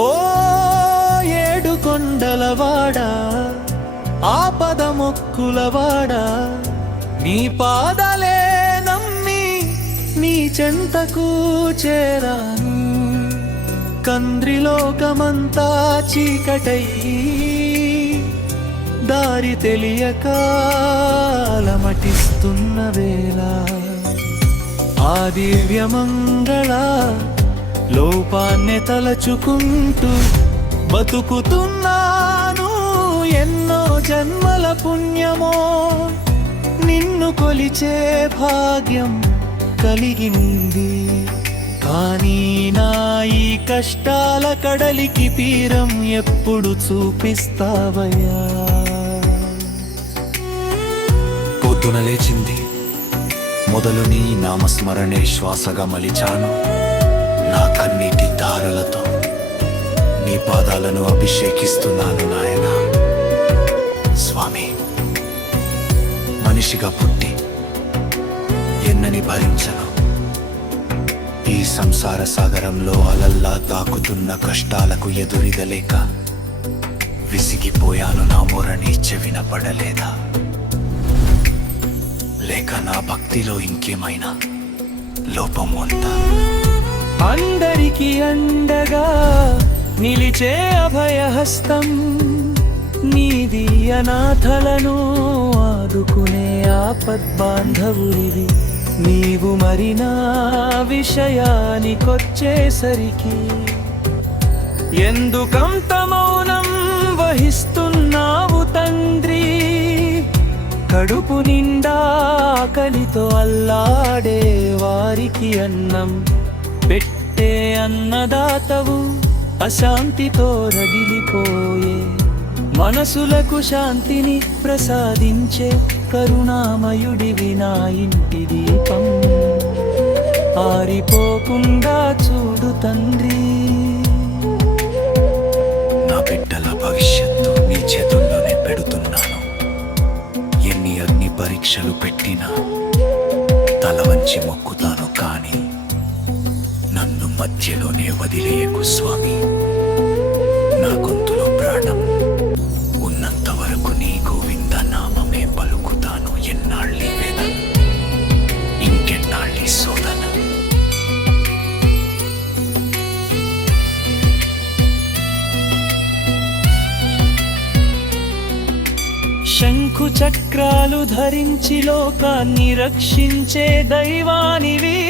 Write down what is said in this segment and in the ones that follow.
ఓ ఏడు కొండలవాడా, ఆపద మొక్కులవాడా, నీ పాదాలే నమ్మి నీ చెంతకు చేరాను. కంద్రిలోకమంతా చీకటయ్యి దారి తెలియక అలమటిస్తున్న వేళ, ఆ దివ్యమంగళ లోపాన్ని తలచుకుంటూ బతుకుతున్నాను. ఎన్నో జన్మల పుణ్యమో నిన్ను కొలిచే భాగ్యం కలిగింది. కానీ నా ఈ కష్టాల కడలికి తీరం ఎప్పుడు చూపిస్తావయ్యా? పొద్దున లేచింది మొదలు నీ నామస్మరణే శ్వాసగా మలిచాను. నా కన్నీటి దారులతో నీ పాదాలను అభిషేకిస్తున్నాను నాయనా. స్వామి, మనిషిగా పుట్టి ఎన్నని భరించను. ఈ సంసార సాగరంలో అలల్లా తాకుతున్న కష్టాలకు ఎదురిదలేక విసిగిపోయాను. నా మొరని చెవిన పడలేదా? లేక నా భక్తిలో ఇంకేమైనా లోపం ఉందా? అందరికీ అండగా నిలిచే అభయహస్తం నీది, అనాథలను ఆదుకునే ఆపద్బాంధవుడివి నీవు. మరి నా విషయానికొచ్చేసరికి ఎందుకంత మౌనం వహిస్తున్నావు తండ్రి? కడుపు నిండా ఆకలితో అల్లాడే వారికి అన్నం పెట్టే అన్నదాతవు, అశాంతితో రగిలిపోయే మనసులకు శాంతిని ప్రసాదించే కరుణామయుడివి. నా ఇంటి దీపం ఆరిపోకుండా చూడు తండ్రి. నా బిడ్డల భవిష్యత్తు నీ చేతుల్లోనే పెడుతున్నాను. ఎన్ని అగ్ని పరీక్షలు పెట్టినా తల వంచి మొక్కుతాను. కానీ నన్ను మధ్యలోనే వదిలేయకు స్వామి. నా గొంతులో ప్రాణం ఉన్నంత వరకు నీ గోవింద నామమే పలుకుతాను. ఎన్నాళ్ళీ వేదన, ఇంకెన్నాళ్ళీ శోధన. శంఖు చక్రాలు ధరించి లోకాన్ని రక్షించే దైవానివి.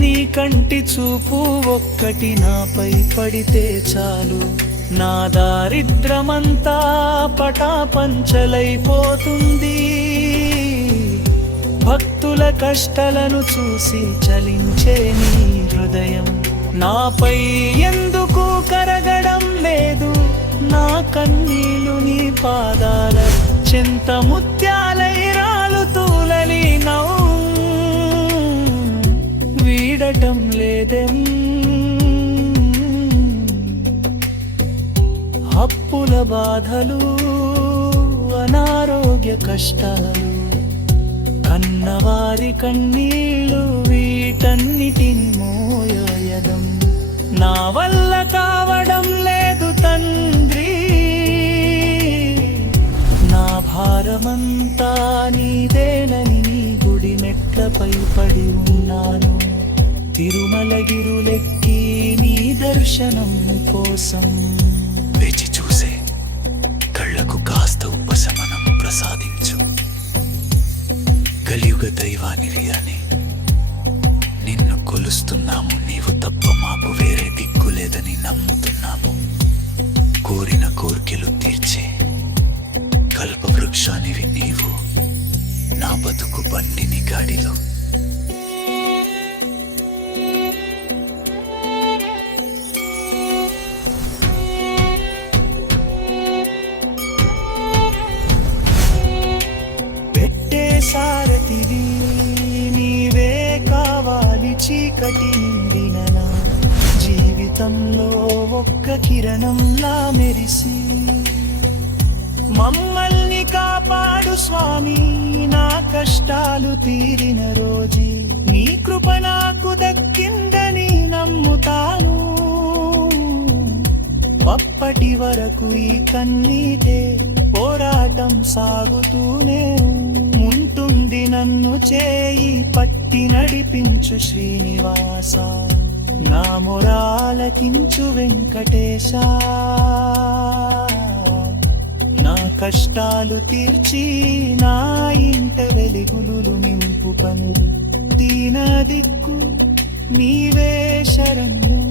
నీ కంటి చూపు ఒక్కటి నాపై పడితే చాలు, నా దారిద్రమంతా పటాపంచలైపోతుంది. భక్తుల కష్టాలను చూసి చలించే నీ హృదయం నాపై ఎందుకు కరగడం లేదు? నా కన్నీళ్ళు నీ పాదాల చింత ముత్యాలై రాలుతూలలీనవు, వీడటం లేదెం. అప్పుల బాధలు, అనారోగ్య కష్టాలు, కన్నవారి కన్నీళ్ళు, వీటన్నిటిని మోయడం నా వల్ల కావడం లేదు తండ్రి. నా భారమంతా నీదేనని నీ గుడి మెట్లపై పడి ఉన్నాను. తిరుమలగిరులెక్కి నీ దర్శనం కోసం వేచి చూసే కళ్ళకు కాస్త ఉపశమనం ప్రసాదించు. కలియుగ దైవానివి అని నిన్ను కొలుస్తున్నాము. నీవు తప్ప మాకు వేరే దిక్కు లేదని నమ్ముతున్నాము. కోరిన కోర్కెలు తీర్చే కల్పవృక్షానివి నీవు. నా బతుకు బండిని గాడిలో సారథివి నీవే కావాలి. చీకటి నిండిన నా జీవితంలో ఒక్క కిరణంలా మెరిసి మమ్మల్ని కాపాడు స్వామి. నా కష్టాలు తీరిన రోజు నీ కృప నాకు దక్కిందని నమ్ముతాను. అప్పటి వరకు ఈ కన్నీటే పోరాటం సాగుతూనే ఉంటుంది. నన్ను చేయి పట్టి నడిపించు శ్రీనివాస, నా మొరాలకించు వెంకటేశ. నా కష్టాలు తీర్చి నా ఇంట వెలుగులు నింపు పని దీన దిక్కు నీవే శరణ్యం.